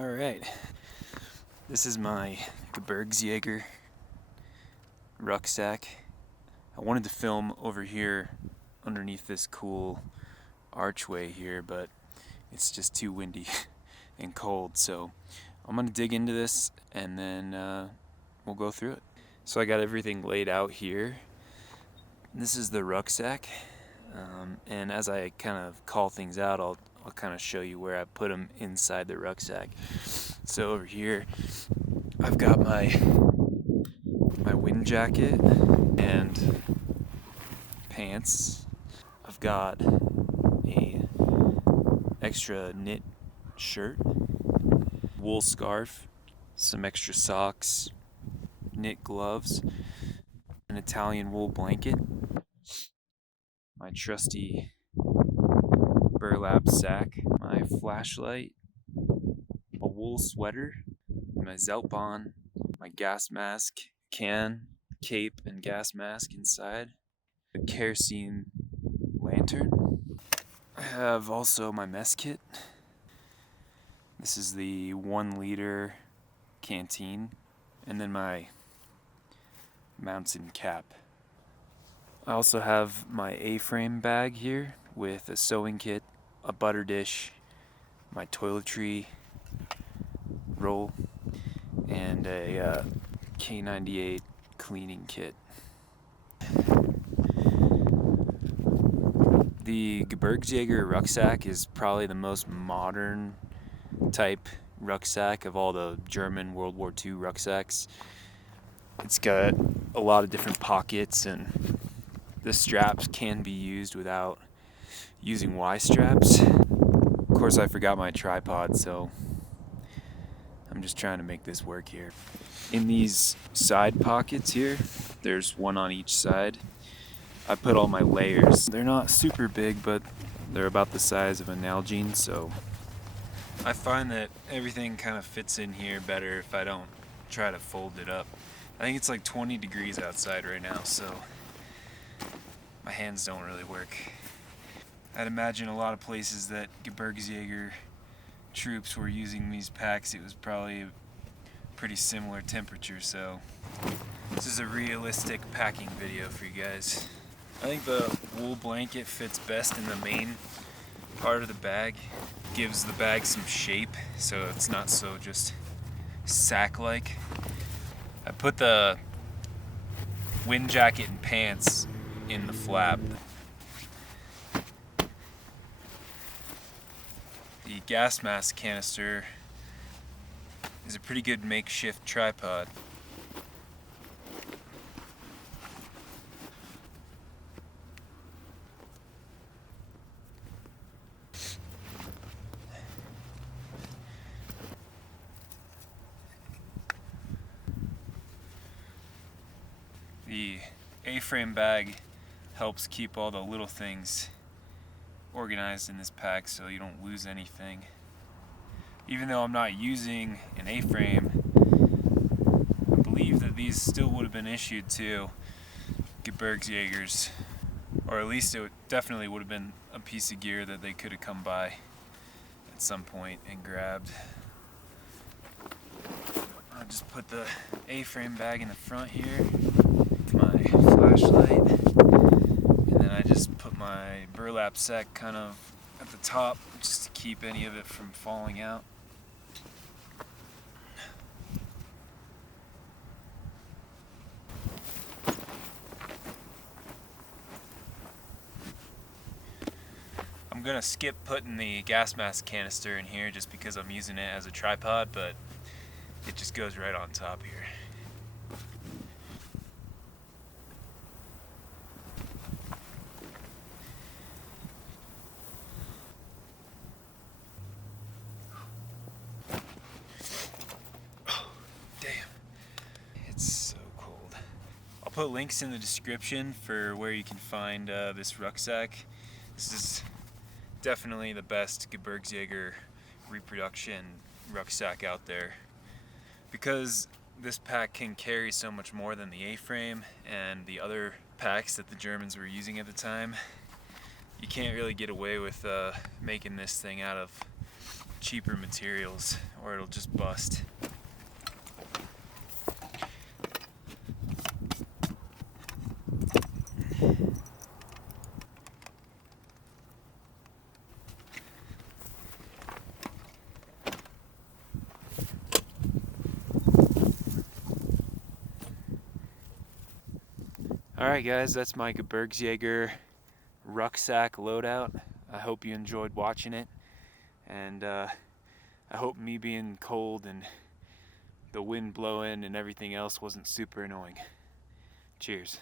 Alright, this is my Gebirgsjäger rucksack. I wanted to film over here underneath this cool archway here, but it's just too windy and cold, so I'm gonna dig into this and then we'll go through it. So I got everything laid out here. This is the rucksack, and as I kind of call things out, I'll kind of show you where I put them inside the rucksack. So over here I've got my wind jacket and pants. I've got a extra knit shirt, wool scarf, some extra socks, knit gloves, an Italian wool blanket, my trusty burlap sack, my flashlight, a wool sweater, my Zeltbahn, my gas mask, cape and gas mask inside, a kerosene lantern. I have also my mess kit. This is the 1-liter canteen, and then my mountain cap. I also have my A-frame bag here with a sewing kit, a butter dish, my toiletry roll, and a K98 cleaning kit. The Gebirgsjäger rucksack is probably the most modern type rucksack of all the German World War II rucksacks. It's got a lot of different pockets, and the straps can be used without using Y-straps. Of course, I forgot my tripod, so I'm just trying to make this work here. In these side pockets here, there's one on each side. I put all my layers. They're not super big, but they're about the size of a Nalgene, so I find that everything kind of fits in here better if I don't try to fold it up. I think it's like 20 degrees outside right now, so my hands don't really work. I'd imagine a lot of places that Gebirgsjäger troops were using these packs, it was probably a pretty similar temperature, so this is a realistic packing video for you guys. I think the wool blanket fits best in the main part of the bag. Gives the bag some shape, so it's not so just sack-like. I put the wind jacket and pants in the flap. The gas mask canister is a pretty good makeshift tripod. The A-frame bag helps keep all the little things organized in this pack so you don't lose anything. Even though I'm not using an A-frame, I believe that these still would have been issued to Gebirgsjägers, or at least it definitely would have been a piece of gear that they could have come by at some point and grabbed. I'll just put the A-frame bag in the front here, my flashlight, and then I just put my burlap sack kind of at the top just to keep any of it from falling out. I'm gonna skip putting the gas mask canister in here just because I'm using it as a tripod, but it just goes right on top here. I'll put links in the description for where you can find this rucksack. This is definitely the best Gebirgsjäger reproduction rucksack out there, because this pack can carry so much more than the A-frame and the other packs that the Germans were using at the time. You can't really get away with making this thing out of cheaper materials or it'll just bust. Alright guys, that's my Gebirgsjäger rucksack loadout. I hope you enjoyed watching it, and I hope me being cold and the wind blowing and everything else wasn't super annoying. Cheers.